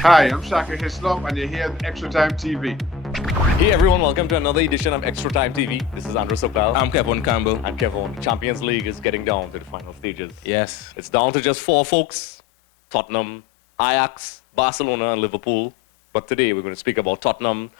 Hi, I'm Shaka Hislop, and you're here at Extra Time TV. Hey everyone, welcome to another edition of Extra Time TV. This is Andrew Sooklal. I'm Kevon, Campbell. I'm Kevon. Champions League is getting down to the final stages. Yes. It's down to just 4 folks: Tottenham, Ajax, Barcelona, and Liverpool. But today we're going to speak about Tottenham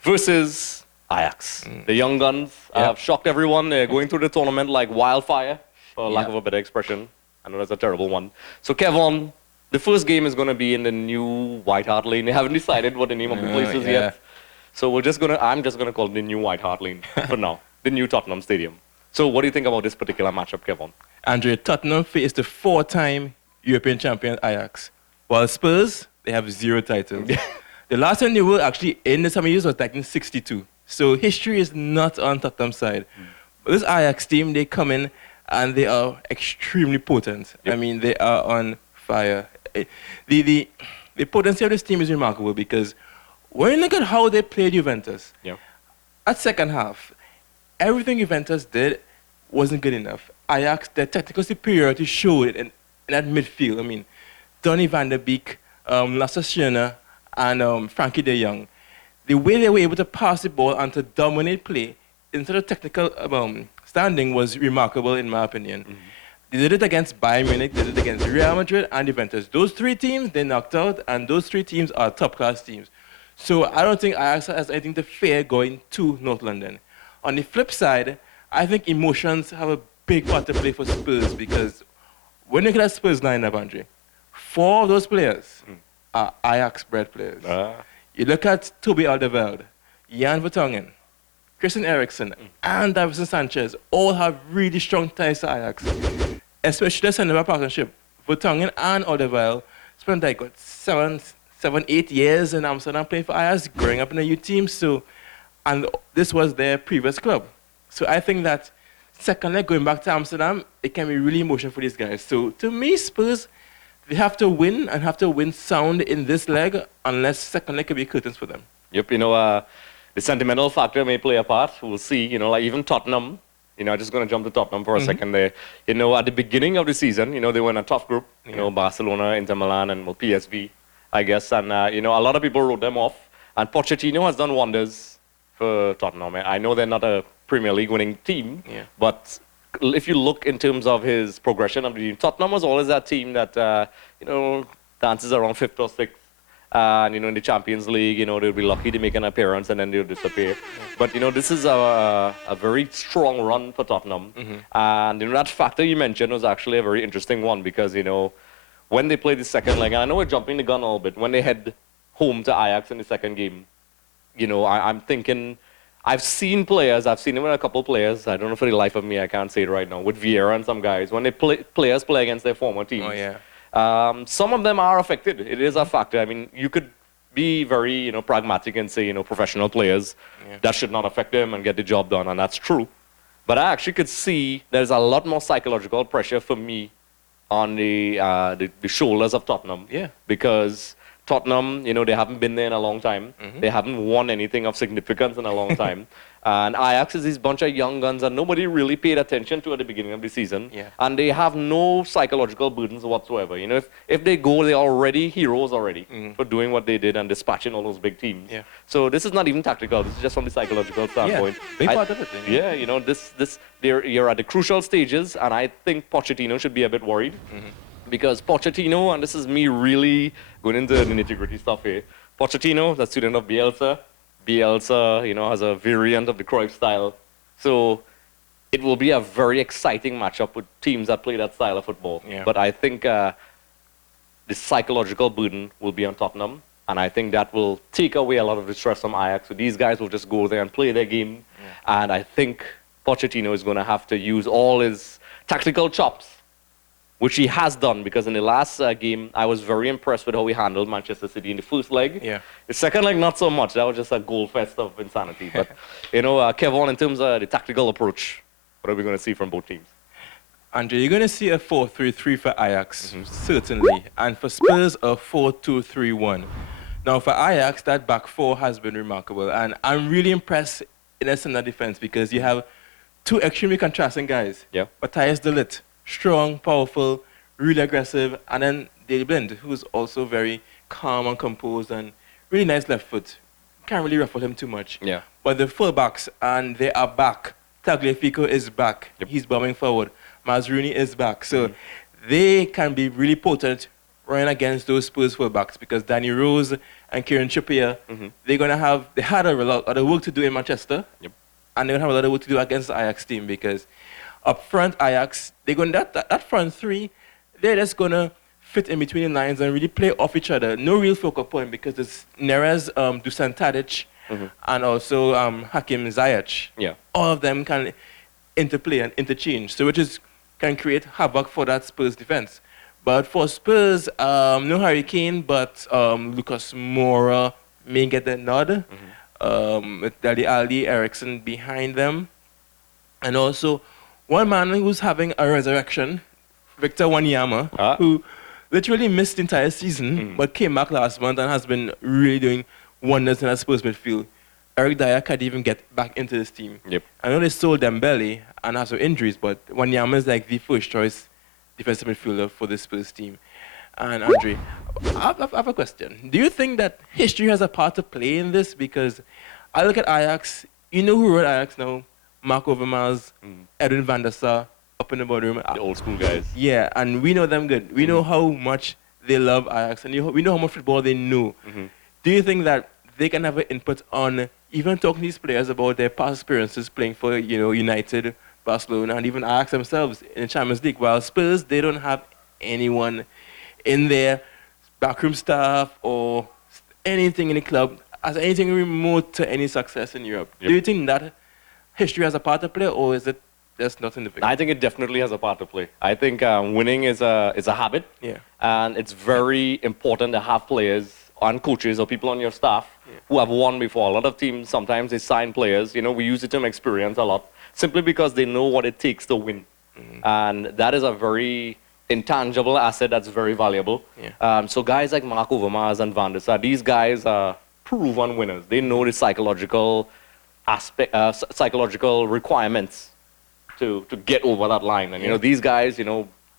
versus Ajax. The young guns have shocked everyone. They're going through the tournament like wildfire, for lack of a better expression. I know that's a terrible one. So Kevon, the first game is going to be in the new White Hart Lane. They haven't decided what the name of the place is yet. So I'm just gonna call it the new White Hart Lane for now. The new Tottenham Stadium. So what do you think about this particular matchup, Kevon? Andre, Tottenham faced the 4-time European champion Ajax, while Spurs, they have 0 titles. The last time they were actually in the semi-finals was back in '62. So history is not on Tottenham's side. But this Ajax team, they come in and they are extremely potent. I mean, they are on fire. The potency of this team is remarkable because when you look at how they played Juventus, at second half, everything Juventus did wasn't good enough. Ajax, their technical superiority showed in that midfield. I mean, Donny van der Beek, Lasse Schöne, and Frankie de Jong. The way they were able to pass the ball and to dominate play instead of technical standing was remarkable in my opinion. They did it against Bayern Munich, they did it against Real Madrid and Juventus. Those 3 teams, they knocked out, and those 3 teams are top-class teams. So I don't think Ajax has anything to fear going to North London. On the flip side, I think emotions have a big part to play for Spurs because when you look at that Spurs lineup, Andre, 4 of those players are Ajax-bred players. You look at Toby Alderweireld, Jan Vertonghen, Christian Eriksen, and Davinson Sanchez all have really strong ties to Ajax, especially the center partnership. Vertonghen and Alderweireld spent like what, 7-8 years in Amsterdam playing for Ajax, growing up in a youth team. So, and this was their previous club. So I think that second leg going back to Amsterdam, it can be really emotional for these guys. So to me, Spurs, they have to win and have to win sound in this leg, unless second leg can be curtains for them. Yep, you know, the sentimental factor may play a part. We'll see, you know, like even Tottenham, you know, I'm just going to jump to Tottenham for a second there. You know, at the beginning of the season, you know, they were in a tough group, you know, Barcelona, Inter Milan, and well, PSV, I guess. And, you know, a lot of people wrote them off. And Pochettino has done wonders for Tottenham. I know they're not a Premier League winning team, but if you look in terms of his progression of the team, Tottenham was always that team that, you know, dances around 5th or 6th. And, you know, in the Champions League, you know, they'll be lucky to make an appearance and then they'll disappear. But, you know, this is a very strong run for Tottenham. And, you know, that factor you mentioned was actually a very interesting one because, you know, when they play the second leg, and I know we're jumping the gun a little bit, when they head home to Ajax in the second game, you know, I'm thinking, I've seen players, I've seen them with a couple players, I don't know for the life of me, I can't say it right now, with Vieira and some guys, when players play against their former teams. Some of them are affected. It is a factor. I mean, you could be very, you know, pragmatic and say, you know, professional players, that should not affect them and get the job done, and that's true. But I actually could see there's a lot more psychological pressure for me on the shoulders of Tottenham. Because Tottenham, you know, they haven't been there in a long time. They haven't won anything of significance in a long time. And Ajax is this bunch of young guns that nobody really paid attention to at the beginning of the season. And they have no psychological burdens whatsoever. You know, if they go, they're already heroes already for doing what they did and dispatching all those big teams. So this is not even tactical. This is just from the psychological standpoint. Big part of it. You know, you're at the crucial stages, and I think Pochettino should be a bit worried. Because Pochettino, and this is me really going into the nitty-gritty stuff here, Pochettino, the student of Bielsa. Bielsa, you know, has a variant of the Cruyff style. So it will be a very exciting matchup with teams that play that style of football. But I think the psychological burden will be on Tottenham, and I think that will take away a lot of the stress from Ajax. So these guys will just go there and play their game. And I think Pochettino is going to have to use all his tactical chops, which he has done, because in the last game, I was very impressed with how he handled Manchester City in the first leg. The second leg, not so much. That was just a goal fest of insanity. But, you know, Kevon, in terms of the tactical approach, what are we going to see from both teams? Andre, you're going to see a 4-3-3 for Ajax, certainly. And for Spurs, a 4-2-3-1. Now, for Ajax, that back 4 has been remarkable. And I'm really impressed in a center defense because you have 2 extremely contrasting guys. Matthias de Ligt, strong, powerful, really aggressive, and then Daley Blind, who's also very calm and composed and really nice left foot. Can't really ruffle him too much. Yeah. But the fullbacks, and they are back. Tagliafico is back. Yep. He's bombing forward. Mazruni is back. So they can be really potent running against those Spurs fullbacks because Danny Rose and Kieran Trippier, they had a lot of work to do in Manchester. Yep. And they're going to have a lot of work to do against the Ajax team because up front, Ajax, they're going that front three, they're just going to fit in between the lines and really play off each other. No real focal point because it's Neres, Dusan Tadic, and also Hakim Ziyech. Yeah. All of them can interplay and interchange, so can create havoc for that Spurs defense. But for Spurs, no Harry Kane, but Lucas Moura may get the nod. With Dele Alli, Ericsson behind them. And also, one man who's having a resurrection, Victor Wanyama, who literally missed the entire season, but came back last month and has been really doing wonders in that Spurs midfield. Eric Dyer can't even get back into this team. Yep. I know they sold Dembele and have some injuries, but Wanyama is like the first choice defensive midfielder for this Spurs team. And Andre, I have a question. Do you think that history has a part to play in this? Because I look at Ajax, you know who wrote Ajax now? Mark Overmars, Edwin van der Sar, up in the boardroom. The old school guys. Yeah, and we know them good. We know how much they love Ajax, and we know how much football they know. Do you think that they can have an input on even talking to these players about their past experiences playing for, United, Barcelona, and even Ajax themselves in the Champions League? While Spurs, they don't have anyone in their backroom staff or anything in the club as anything remote to any success in Europe. Yep. Do you think that history has a part to play, or is it just not in the picture? I think it definitely has a part to play. I think winning is a habit. Yeah. And it's very important to have players and coaches or people on your staff who have won before. A lot of teams, sometimes they sign players. We use the term experience a lot, simply because they know what it takes to win. And that is a very intangible asset that's very valuable. Yeah. So guys like Mark Overmars and Van der Sar, these guys are proven winners. They know the psychological requirements to get over that line. And these guys,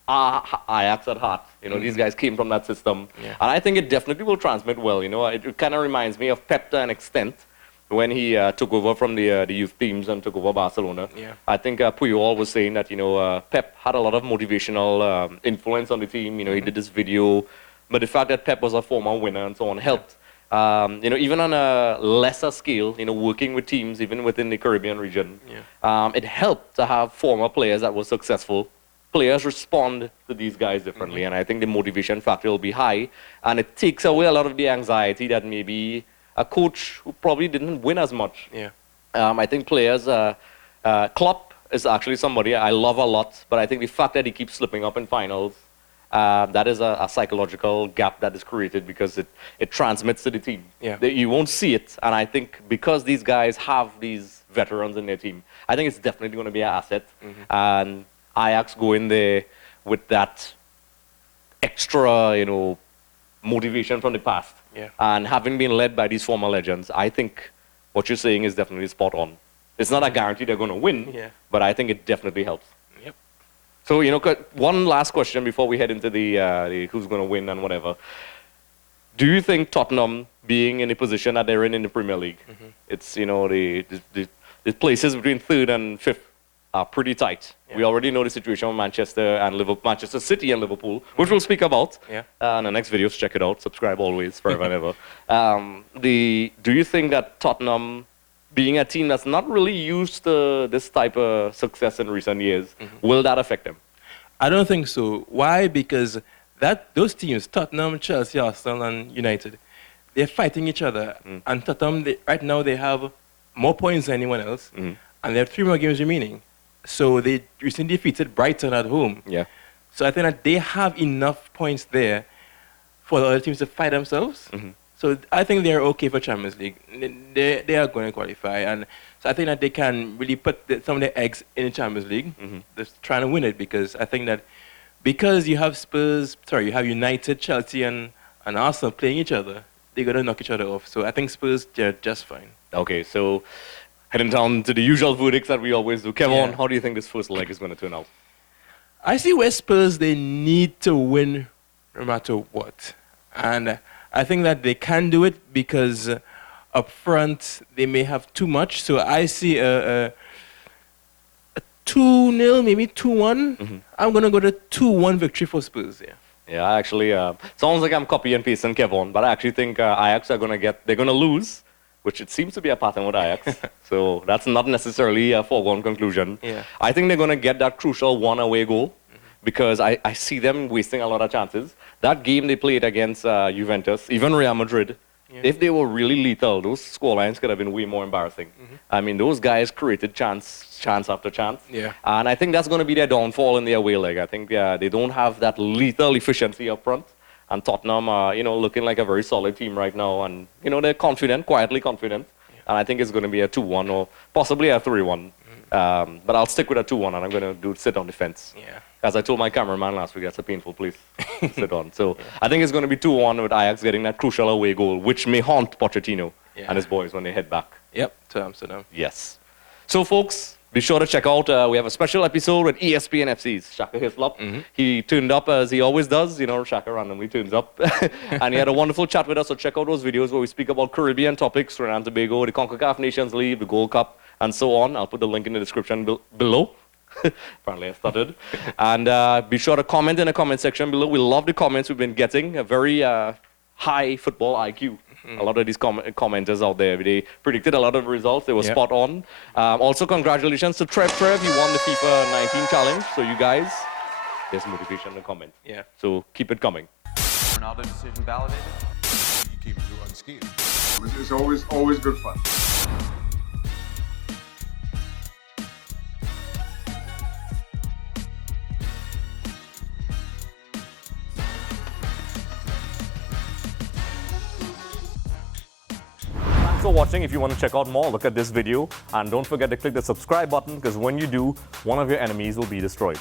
are Ajax at heart. These guys came from that system. Yeah. And I think it definitely will transmit well. It kind of reminds me of Pep to an extent when he took over from the youth teams and took over Barcelona. Yeah. I think Puyol was saying that, Pep had a lot of motivational influence on the team. He did this video. But the fact that Pep was a former winner and so on helped. Even on a lesser scale, working with teams, even within the Caribbean region, it helped to have former players that were successful. Players respond to these guys differently, and I think the motivation factor will be high, and it takes away a lot of the anxiety that maybe a coach who probably didn't win as much. Yeah. I think players, Klopp is actually somebody I love a lot, but I think the fact that he keeps slipping up in finals, that is a psychological gap that is created because it transmits to the team. Yeah. You won't see it, and I think because these guys have these veterans in their team, I think it's definitely going to be an asset. And Ajax go in there with that extra, motivation from the past. Yeah. And having been led by these former legends, I think what you're saying is definitely spot on. It's not a guarantee they're going to win, but I think it definitely helps. Yep. So, one last question before we head into the who's going to win and whatever. Do you think Tottenham, being in the position that they're in the Premier League, it's, the places between third and fifth are pretty tight. Yeah. We already know the situation with Manchester City and Liverpool, which we'll speak about in the next videos. Check it out. Subscribe always, forever and ever. Do you think that Tottenham, being a team that's not really used to this type of success in recent years, will that affect them? I don't think so. Why? Because those teams, Tottenham, Chelsea, Arsenal, and United, they're fighting each other. And Tottenham, right now, they have more points than anyone else, and they have 3 more games remaining. So they recently defeated Brighton at home. Yeah. So I think that they have enough points there for the other teams to fight themselves. So I think they're okay for Champions League. They are going to qualify. And so I think that they can really put some of their eggs in the Champions League, just trying to win it, because I think that because you have you have United, Chelsea, and Arsenal playing each other, they're going to knock each other off. So I think Spurs, they're just fine. Okay, so heading down to the usual verdicts that we always do. Kevon, how do you think this first leg is going to turn out? I see where Spurs, they need to win no matter what. And I think that they can do it because up front they may have too much. So I see a 2-0, maybe 2-1. I'm going to go to 2-1 victory for Spurs. Yeah. Yeah, actually, sounds like I'm copy and pasting Kevon, but I actually think Ajax are they're going to lose, which it seems to be a pattern with Ajax. So that's not necessarily a foregone conclusion. Yeah. I think they're going to get that crucial one away goal because I see them wasting a lot of chances. That game they played against Juventus, even Real Madrid, if they were really lethal, those scorelines could have been way more embarrassing. I mean, those guys created chance after chance. Yeah. And I think that's going to be their downfall in their away leg. I think they don't have that lethal efficiency up front. And Tottenham are, looking like a very solid team right now. And, they're confident, quietly confident. Yeah. And I think it's going to be a 2-1 or possibly a 3-1. But I'll stick with a 2-1, and I'm going to sit on defense. Yeah. As I told my cameraman last week, that's a painful place to sit on. So I think it's going to be 2-1 with Ajax getting that crucial away goal, which may haunt Pochettino and his boys when they head back. Yep, to Amsterdam. Yes. So, folks, be sure to check out, we have a special episode with ESPN FC's Shaka Hislop. He turned up as he always does. Shaka randomly turns up. And he had a wonderful chat with us. So check out those videos where we speak about Caribbean topics, Trinidad and Tobago, the CONCACAF Nations League, the Gold Cup, and so on. I'll put the link in the description below. Apparently I stuttered. And be sure to comment in the comment section below. We love the comments we've been getting. A very high football IQ. A lot of these commenters out there, they predicted a lot of results. They were spot on. Also, congratulations to Trev. He won the FIFA 19 challenge. So you guys, there's motivation in the comment. Yeah. So keep it coming. Ronaldo decision validated. You came through unscathed. It's always good fun. Thanks for watching. If you want to check out more, look at this video. And don't forget to click the subscribe button because when you do, one of your enemies will be destroyed.